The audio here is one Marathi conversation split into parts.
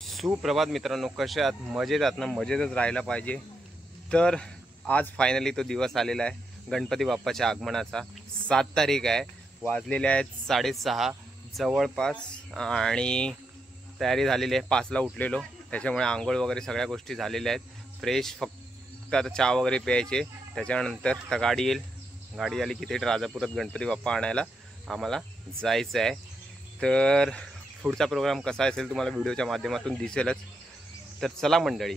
सुप्रभात मित्रांनो, कसे आहात? मजेत आहात ना? मजेतच राहायला पाहिजे. तर आज फायनली तो दिवस आलेला आहे गणपती बाप्पाच्या आगमनाचा. 7 तारीख आहे, वाजलेले आहेत 6:30 जवळपास आणि तयारी झालेली आहे. 5ला उठलेलो, त्याच्यामुळे आंघोळ वगैरे सगळ्या गोष्टी झालेल्या आहेत. फ्रेश, फक्त आता चहा वगैरे प्यायचे. त्याच्यानंतर तर गाडी येईल. गाडी आली की थेट राजापुरात गणपती बाप्पा आणायला आम्हाला जायचं आहे. तर पुढचा प्रोग्राम कसा असेल तुम्हाला व्हिडिओच्या माध्यमातून दिसेलच. तर चला मंडळी.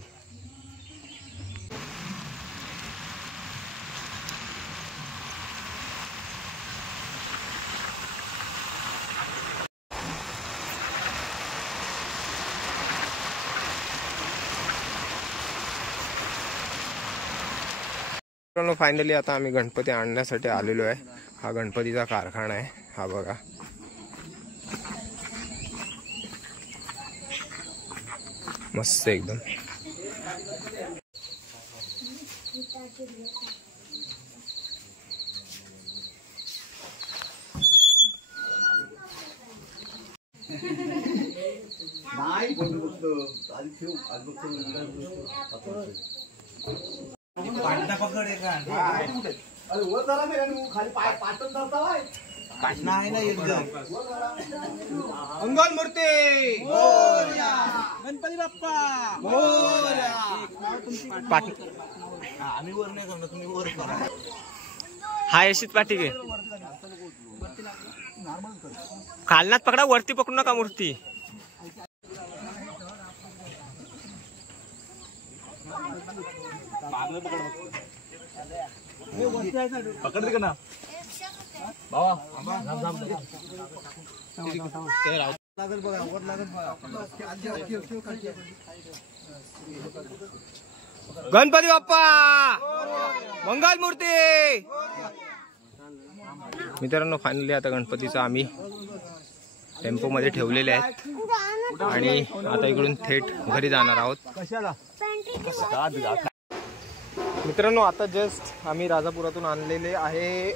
फायनली आता आम्ही गणपती आणण्यासाठी आलेलो आहे. हा गणपतीचा कारखाना आहे, हा बघा. मस्त एकदम. मंगल मूर्ती गणपती बाप्पा आम्ही वर नाही करणार, तुम्ही वर करा. हा यशित पाटील खालनात पकडा, वरती पकडू नका मूर्ती. पकड ना बाबा. गणपती बाप्पा मंगल मूर्ती. मित्रांनो, फायनली आता गणपतीचा आम्ही टेम्पो मध्ये ठेवलेले आहेत आणि आता इकडून थेट घरी जाणार आहोत. मित्रांनो, आता जस्ट आम्ही राजापुरातून आणलेले आहे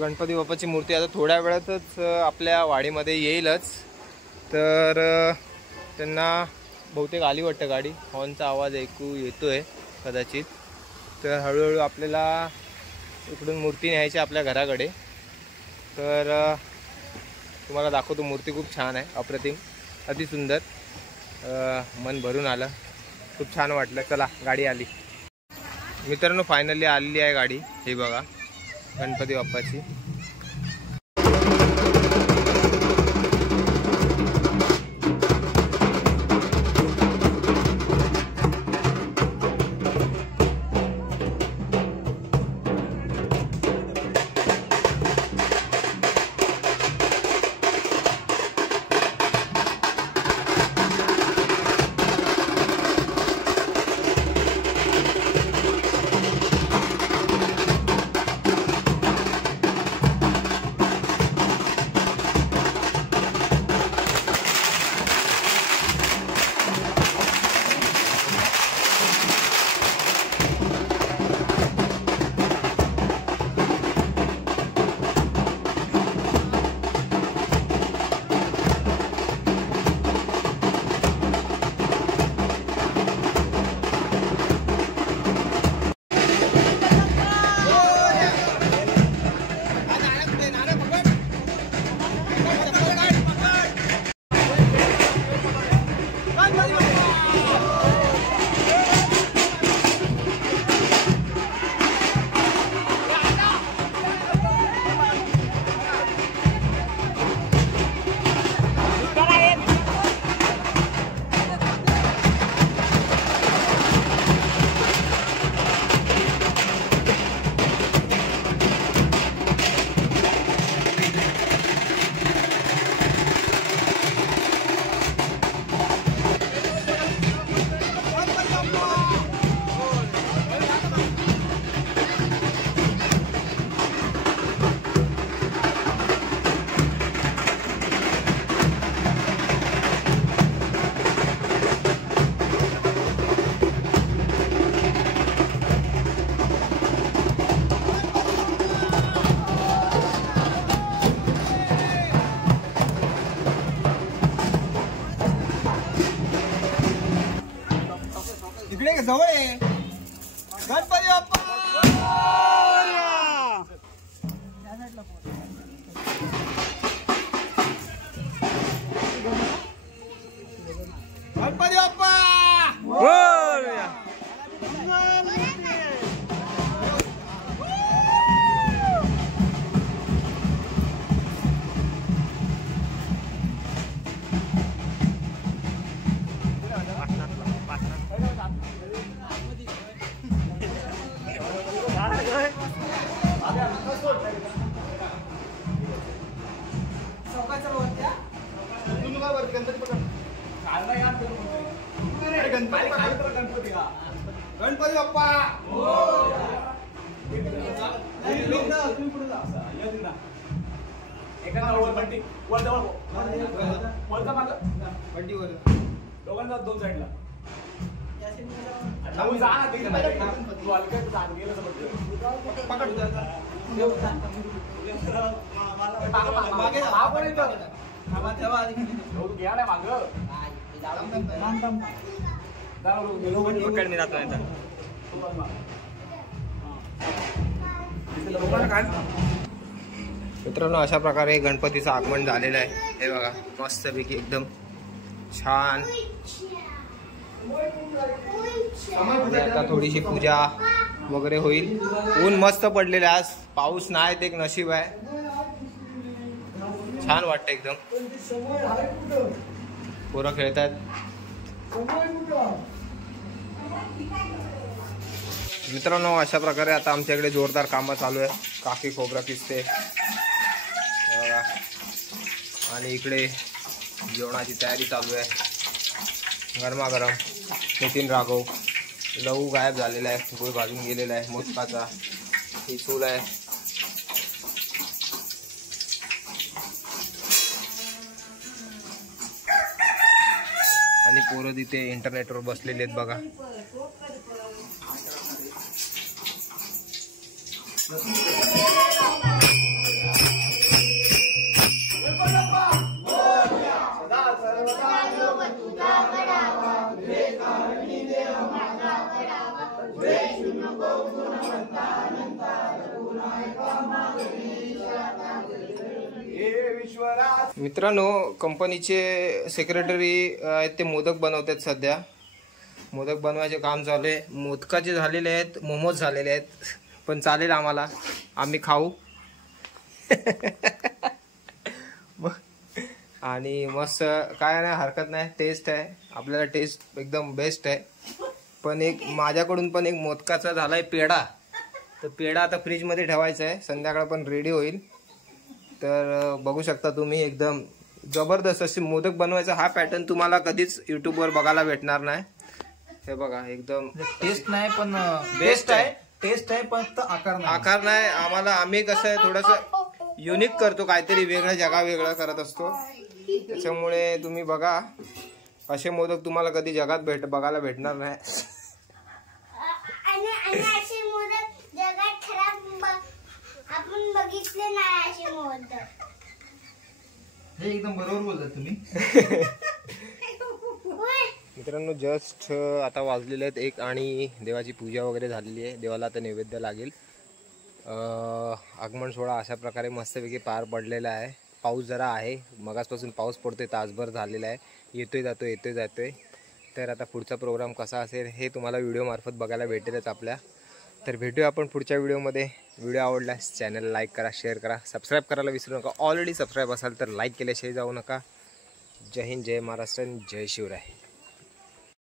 गणपती बाप्पाची मूर्ती. आता थोड्या वेळातच आपल्या वाडीमध्ये येईलच. तर त्यांना बहुतेक आली वाटतं गाडी. हॉर्नचा आवाज ऐकू येतोय कदाचित. तर हळूहळू आपल्याला इकडून मूर्ती न्यायची आपल्या घराकडे. तर तुम्हाला दाखवतो. मूर्ती खूप छान आहे, अप्रतिम, अतिसुंदर. मन भरून आलं, खूप छान वाटलं. चला, गाडी आली. मित्रांनो, फायनली आलेली आहे गाडी. हे बघा, गणपती बाप्पाची. इकडे जवळ आहे. गणपती बाप्पा गणपती बाप्पा गणपती बाप्पा दोन साईडला मित्रांनो अशा प्रकारे गणपतीचं आगमन झालेलं आहे. हे बघा मस्तपैकी एकदम छान. आता थोडीशी पूजा वगैरे होईल. ऊन मस्त पडलेलं आहे आज, पाऊस नाही ते एक नशीब आहे. छान वाटतं एकदम. पोरं खेळतात. मित्रांनो अशा प्रकारे आता आमच्याकडे जोरदार कामं चालू आहे. काकी खोबरा किसते आणि इकडे जेवणाची तयारी चालू आहे. गरमागरम. नितीन राघव लहू गायब झालेला आहे, गुळ भाजून गेलेला आहे मोदकाचा. ही चूल आहे. आणि पोरं तिथे इंटरनेटवर बसलेले आहेत बघा. मित्रांनो कंपनीचे सेक्रेटरी आहेत ते मोदक बनवतात सध्या. मोदक बनवायचे काम चालू आहे. मोदकाचे झालेले आहेत, मोमोज झालेले आहेत, पण चालेल आम्हाला, आम्ही खाऊ. आणि मस्त काय नाही, हरकत नाही. टेस्ट आहे आपल्याला, टेस्ट एकदम बेस्ट आहे. पण एक माझ्याकडून पण एक मोदकाचा झालाय पेढा. तर पेढा आता फ्रीजमध्ये ठेवायचा आहे, संध्याकाळ पण रेडी होईल. तर बघू शकता तुम्ही, एकदम जबरदस्त अशी मोदक बनवायचा हा पॅटर्न तुम्हाला कधीच युट्यूबवर बघायला भेटणार नाही. हे बघा एकदम टेस्ट नाही पण बेस्ट आहे. टेस्ट आहे पण आकार नाही. आम्ही कसं आहे थोडंसं युनिक करतो, काहीतरी वेगळं, जगा वेगळं करत असतो. त्याच्यामुळे तुम्ही बघा, असे मोदक तुम्हाला कधी जगात बघायला भेटणार नाही. आपण बघितले नाही असे मोदक. हे एकदम बरोबर बोलतात तुम्ही. मित्रांनो जस्ट आता वाजलेले आहेत 1 आणि देवाची पूजा वगैरे झालेली आहे. देवाला आता नैवेद्य लागेल. आगमन सोहळा अशा प्रकारे मस्तपैकी पार पडलेला आहे. पाऊस जरा आहे, मगासपासून पाऊस पडतोय, तासभर झालेला आहे. येतोय जातोय येतोय जातोय. तर आता पुढचा प्रोग्राम कसा असेल हे तुम्हाला व्हिडिओमार्फत बघायला भेटेलच आपल्या. तर भेटूया आपण पुढच्या व्हिडिओमध्ये. व्हिडिओ आवडल्यास चॅनल लाईक करा, शेअर करा, सबस्क्राईब करायला विसरू नका. ऑलरेडी सबस्क्राईब असाल तर लाईक केल्याशिवाय जाऊ नका. जय हिंद, जय महाराष्ट्र, जय शिवराय.